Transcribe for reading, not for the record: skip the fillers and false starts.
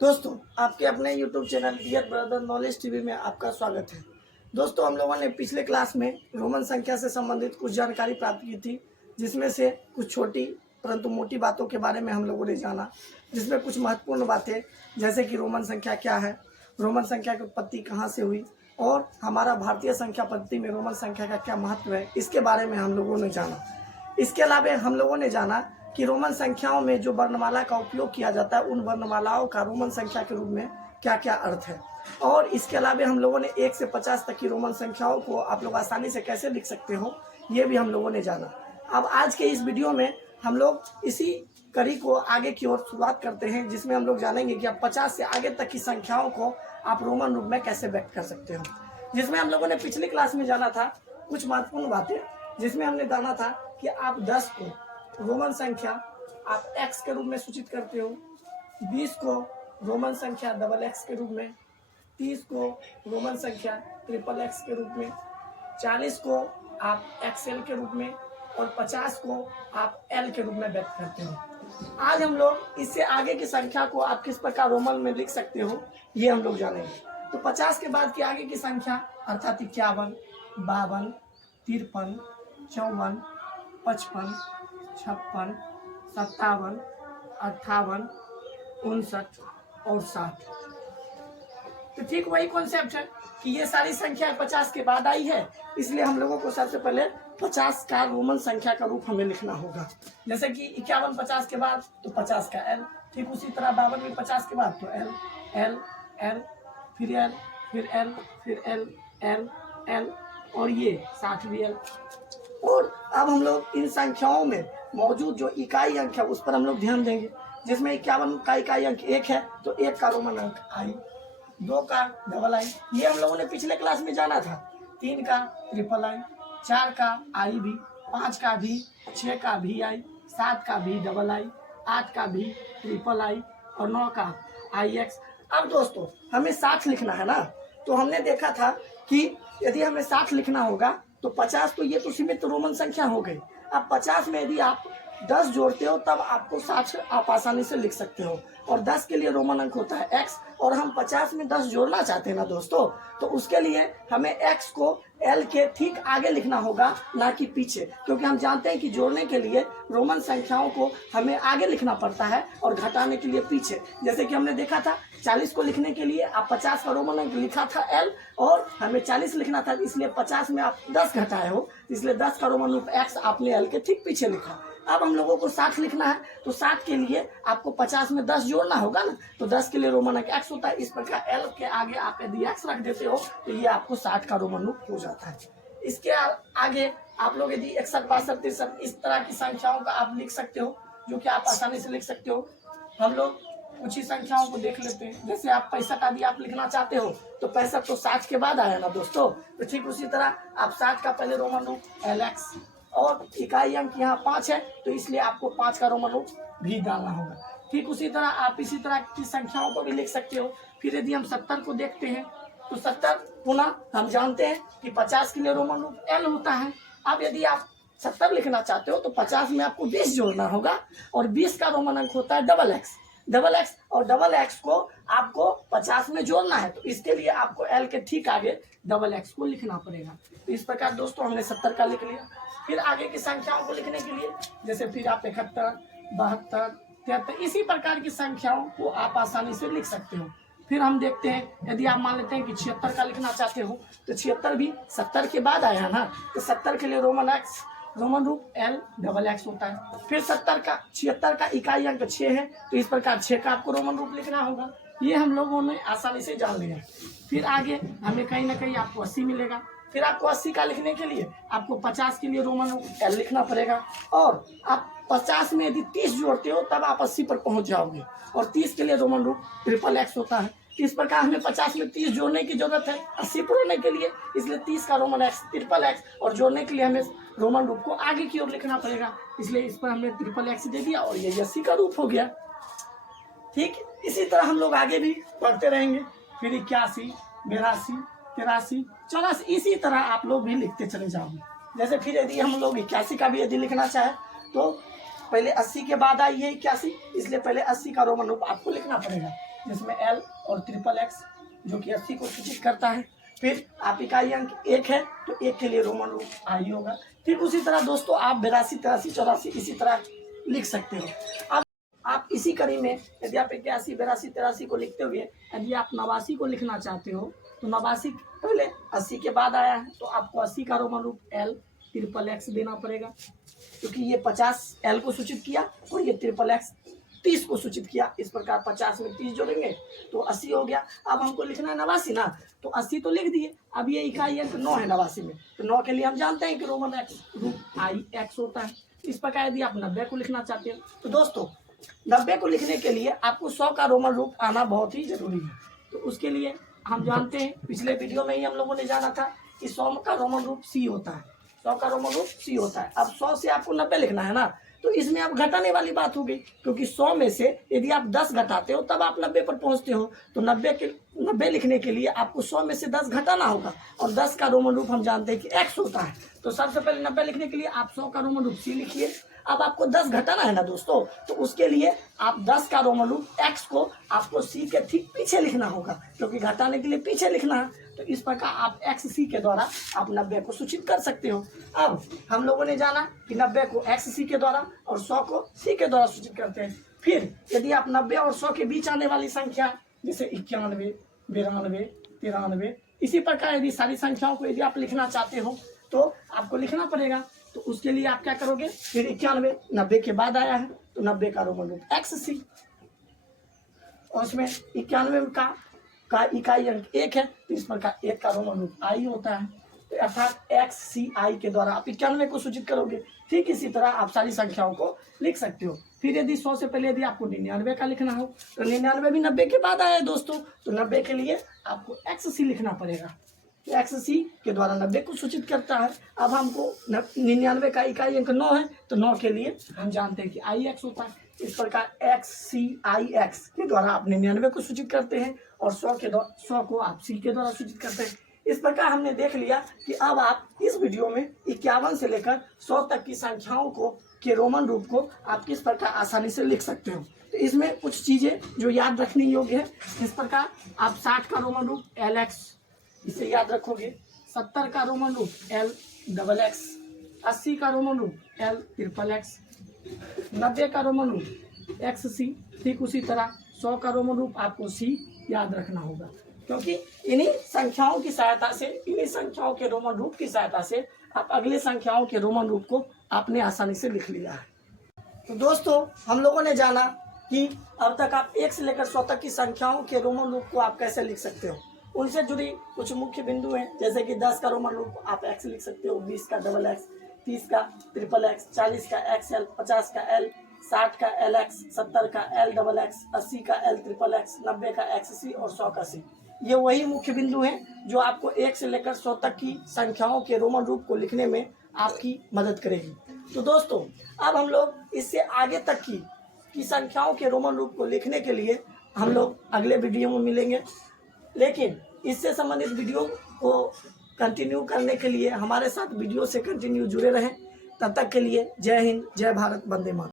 दोस्तों, आपके अपने YouTube channel dear brother knowledge TV में आपका स्वागत है। दोस्तों, हम लोगों ने पिछले क्लास में रोमन संख्या से संबंधित कुछ जानकारी प्राप्त की थी, जिसमें से कुछ छोटी परंतु मोटी बातों के बारे में हम लोगों ने जाना, जिसमें कुछ महत्वपूर्ण बातें जैसे कि रोमन संख्या क्या है, रोमन संख्या की उत्पत्ति कहाँ से हुई और हमारा भारतीय संख्या पद्धति में रोमन संख्या का क्या महत्व है, इसके बारे में हम लोगों ने जाना। इसके अलावा हम लोगों ने जाना कि रोमन संख्याओं में जो वर्णमाला का उपयोग किया जाता है, उन वर्णमालाओं का रोमन संख्या के रूप में क्या क्या अर्थ है। और इसके अलावा हम लोगों ने 1 से 50 तक की रोमन संख्याओं को आप लोग आसानी से कैसे लिख सकते हो, ये भी हम लोगों ने जाना। अब आज के इस वीडियो में हम लोग इसी कड़ी को आगे की ओर शुरुआत करते हैं, जिसमें हम लोग जानेंगे कि आप 50 से आगे तक की संख्याओं को आप रोमन रूप में कैसे व्यक्त कर सकते हो। जिसमें हम लोगों ने पिछली क्लास में जाना था कुछ महत्वपूर्ण बातें, जिसमें हमने जाना था कि आप 10 को रोमन संख्या आप x के रूप में सूचित करते हो, 20 को रोमन संख्या डबल x के रूप में, 30 को रोमन संख्या ट्रिपल x के रूप में, 40 को आप XL के रूप में और 50 को आप L के रूप में व्यक्त करते हो। आज हम लोग इससे आगे की संख्या को आप किस प्रकार रोमन में लिख सकते हो, ये हम लोग जानेंगे। तो 50 के बाद की आगे की संख्या अर्थात 51, 52, 53, 54, 55, 56, 57, 58, 59 और 60। तो ठीक वही कॉन्सेप्ट है कि ये सारी संख्या 50 के बाद आई है, इसलिए हम लोगों को सबसे पहले 50 का रोमन संख्या का रूप हमें लिखना होगा। जैसे कि 51 50 के बाद तो 50 का L, ठीक उसी तरह 52 भी 50 के बाद तो L, L, L, फिर L, फिर L, फिर L, L, L और ये 60 भी L। और अब हम लोग इन संख्याओं में मौजूद जो इकाई अंक है उस पर हम लोग ध्यान देंगे। जिसमें 51 का इकाई अंक 1 है तो 1 का रोमन अंक I, 2 का डबल I, ये हम लोगों ने पिछले क्लास में जाना था, 3 का ट्रिपल I, 4 का I भी, 5 का भी, 6 का भी I, 7 का भी डबल I, 8 का भी ट्रिपल I और 9 का IX। अब दोस्तों हमें 60 लिखना है ना, तो हमने देखा था कि यदि हमें 60 लिखना होगा तो 50 तो ये तो सीमित रोमन संख्या हो गई। अब 50 में यदि आप 10 जोड़ते हो तब आपको 60 आप आसानी से लिख सकते हो, और 10 के लिए रोमन अंक होता है x, और हम 50 में 10 जोड़ना चाहते हैं ना दोस्तों, तो उसके लिए हमें x को l के ठीक आगे लिखना होगा, ना कि पीछे, क्योंकि हम जानते हैं कि जोड़ने के लिए रोमन संख्याओं को हमें आगे लिखना पड़ता है और घटाने के लिए पीछे। जैसे कि हमने देखा था 40 को लिखने के लिए आप 50 का रोमन अंक लिखा था L, और हमें 40 लिखना था, इसलिए 50 में आप 10 घटाए हो, इसलिए 10 का रोमन रूप x आपने L के ठीक पीछे लिखा। अब हम लोगों को 60 लिखना है, तो 60 के लिए आपको 50 में 10 जोड़ना होगा ना, तो 10 के लिए रोमन अंक x होता है। इस प्रकार L के आगे आप यदि x रख देते हो तो ये आपको 60 का रोमन रूप हो जाता है। इसके आगे आप लोग यदि 61, 62, 63 इस तरह की संख्याओं का आप लिख सकते हो, जो कि आप आसानी से लिख सकते हो। हम लोग कुछ ही संख्याओं को देख लेते हैं। जैसे आप 65 आदि आप लिखना चाहते हो तो 65 तो 60 के बाद आया ना दोस्तों, तो ठीक उसी तरह आप 60 का पहले रोमन रूप LX, और इकाई अंक यहाँ 5 है तो इसलिए आपको 5 का रोमन रूप भी डालना होगा। ठीक उसी तरह आप इसी तरह की संख्याओं को भी लिख सकते हो। फिर यदि हम 70 को देखते हैं तो 70 पुनः हम जानते हैं कि 50 के लिए रोमन रूप L होता है। अब यदि आप 70 लिखना चाहते हो तो 50 में आपको 20 जोड़ना होगा, और 20 का रोमन अंक होता है डबल x, और डबल x को आपको 50 में जोड़ना है, तो इसके लिए आपको L के ठीक आगे डबल x को लिखना पड़ेगा। तो इस प्रकार दोस्तों हमने 70 का लिख लिया। फिर आगे की संख्याओं को लिखने के लिए जैसे फिर आप 71, 72, 73 इसी प्रकार की संख्याओं को आप आसानी से लिख सकते हो। फिर हम देखते हैं यदि आप मान लेते हैं कि 76 का लिखना चाहते हो तो 76 भी 70 के बाद आया ना, तो 70 के लिए रोमन रूप L डबल x होता है। फिर 76 का इकाई अंक 6 है, तो इस प्रकार 6 का आपको रोमन रूप लिखना होगा। ये हम लोगों ने आसानी से जान लिया। फिर आगे हमें कहीं ना कहीं आपको 80 मिलेगा। फिर आपको 80 का लिखने के लिए आपको 50 के लिए रोमन रूप L लिखना पड़ेगा, और आप 50 में यदि 30 जोड़ते हो तब आप 80 पर पहुंच जाओगे, और 30 के लिए रोमन रूप ट्रिपल x होता है। इस प्रकार हमें 50 में 30 जोड़ने की जरूरत है 80 पर होने के लिए, इसलिए 30 का रोमन x ट्रिपल x, और जोड़ने के लिए हमें रोमन रूप को आगे की ओर लिखना पड़ेगा, इसलिए इस पर हमने ट्रिपल x दे दिया और ये 80 का रूप हो गया। ठीक, इसी तरह हम लोग आगे भी पढ़ते रहेंगे। फिर 81, 82, 83, 84 इसी तरह आप लोग भी लिखते चले जाओगे। जैसे फिर यदि हम लोग 81 का भी यदि लिखना चाहे तो पहले 80 के बाद आई है 81, इसलिए पहले 80 का रोमन रूप आपको लिखना पड़ेगा। जिसमें L और ट्रिपल एक्स जो कि 80 को सूचित करता है। फिर आप इकाई अंक 1 है तो 1 के लिए रोमन रूप आई होगा। ठीक उसी तरह दोस्तों आप 82, 83, 84 इसी तरह लिख सकते हो। अब आप इसी कड़ी में यदि आप 81, 82, 83 को लिखते हुए यदि आप 89 को लिखना चाहते हो तो 89 पहले 80 के बाद आया है तो आपको 80 का रोमन रूप L ट्रिपल एक्स देना पड़ेगा, क्योंकि ये 50 L को सूचित किया और ये ट्रिपल एक्स 30 को सूचित किया। इस प्रकार 50 में 30 जोड़ेंगे तो 80 हो गया। अब हमको लिखना है 89 ना, तो 80 तो लिख दिए। अब ये इकाई अंक 9 है 89 में, तो 9 के लिए हम जानते हैं कि रोमन एक्स रूप आई एक्स होता है। इस प्रकार यदि आप 90 को लिखना चाहते हो तो दोस्तों 90 को लिखने के लिए आपको 100 का रोमन रूप आना बहुत ही जरूरी है। तो उसके लिए हम जानते हैं, पिछले वीडियो में ही हम लोगों ने जाना था कि 100 का रोमन रूप सी होता है। 100 का रोमन रूप सी होता है। अब 100 से आपको 90 लिखना है ना, तो इसमें अब घटाने वाली बात हो गई, क्योंकि 100 में से यदि आप 10 घटाते हो तब आप 90 पर पहुंचते हो। तो 90 लिखने के लिए आपको 100 में से 10 घटाना होगा, और 10 का रोमन रूप हम जानते हैं कि x होता है। तो सबसे पहले 90 लिखने के लिए आप 100 का रोमन रूप सी लिखिए। अब आपको 10 घटाना है ना दोस्तों, तो उसके लिए आप 10 का रोमन रूप x को आपको c के ठीक पीछे लिखना होगा, क्योंकि घटाने के लिए पीछे लिखना है। तो इस प्रकार आप XC के द्वारा आप 90 को सूचित कर सकते हो। अब हम लोगों ने जाना कि 90 को XC के द्वारा और 100 को C के द्वारा सूचित करते हैं। फिर यदि आप 90 और 100 के बीच आने वाली संख्या जैसे 91, 92, 93 इसी प्रकार यदि सारी संख्याओं को यदि आप लिखना चाहते हो तो आपको लिखना पड़ेगा। तो उसके लिए आप क्या करोगे, फिर 91 90 के बाद आया है तो 90 का रोमन रूप XC, और उसमें 91 का इकाई अंक 1 है तो इस प्रकार 1 का रोमन रूप आई होता है। तो अर्थात XCI के द्वारा आप 91 को सूचित करोगे। ठीक इसी तरह आप सारी संख्याओं को लिख सकते हो। फिर यदि 100 से पहले यदि आपको 99 का लिखना हो तो 99 भी 90 के बाद आया है दोस्तों, तो 90 के लिए आपको XC लिखना पड़ेगा। XC के द्वारा 90 को सूचित करता है। अब हमको 99 का इकाई अंक 9 है तो 9 के लिए हम जानते हैं कि IX होता है। इस प्रकार XCIX के द्वारा आप 99 को सूचित करते हैं और 100 को आप C के द्वारा सूचित करते हैं। इस प्रकार हमने देख लिया कि अब आप इस वीडियो में 51 से लेकर 100 तक की संख्याओं को के रोमन रूप को आप किस प्रकार आसानी से लिख सकते हो। तो इसमें कुछ चीजें जो याद रखने योग्य है। इस प्रकार आप 60 का रोमन रूप LX इसे याद रखोगे, 70 का रोमन रूप LXX, 80 का रोमन रूप L ट्रिपल एक्स, 90 का रोमन रूप XC। ठीक उसी तरह 100 का रोमन रूप आपको C याद रखना होगा, क्योंकि इन्हीं संख्याओं की सहायता से, इन्हीं संख्याओं के रोमन रूप की सहायता से आप अगले संख्याओं के रोमन रूप को आपने आसानी से लिख लिया है। तो दोस्तों हम लोगों ने जाना कि अब तक आप 1 से लेकर 100 तक की संख्याओं के रोमन रूप को आप कैसे लिख सकते हो। उनसे जुड़ी कुछ मुख्य बिंदु हैं, जैसे कि 10 का रोमन रूप आप X लिख सकते हो, 20 का डबल X, 30 का ट्रिपल X, 40 का XL, 50 का L, 60 का LX, 70 का L डबल X, 80 का L ट्रिपल X, 90 का XC और 100 का C। ये वही मुख्य बिंदु हैं जो आपको 1 से लेकर 100 तक की संख्याओं के रोमन रूप को लिखने में आपकी मदद करेगी। तो दोस्तों अब हम लोग इससे आगे तक की संख्याओं के रोमन रूप को लिखने के लिए हम लोग अगले वीडियो में मिलेंगे। लेकिन इससे संबंधित वीडियो को कंटिन्यू करने के लिए हमारे साथ वीडियो से कंटिन्यू जुड़े रहें। तब तक के लिए जय हिंद, जय भारत, वंदे मातरम।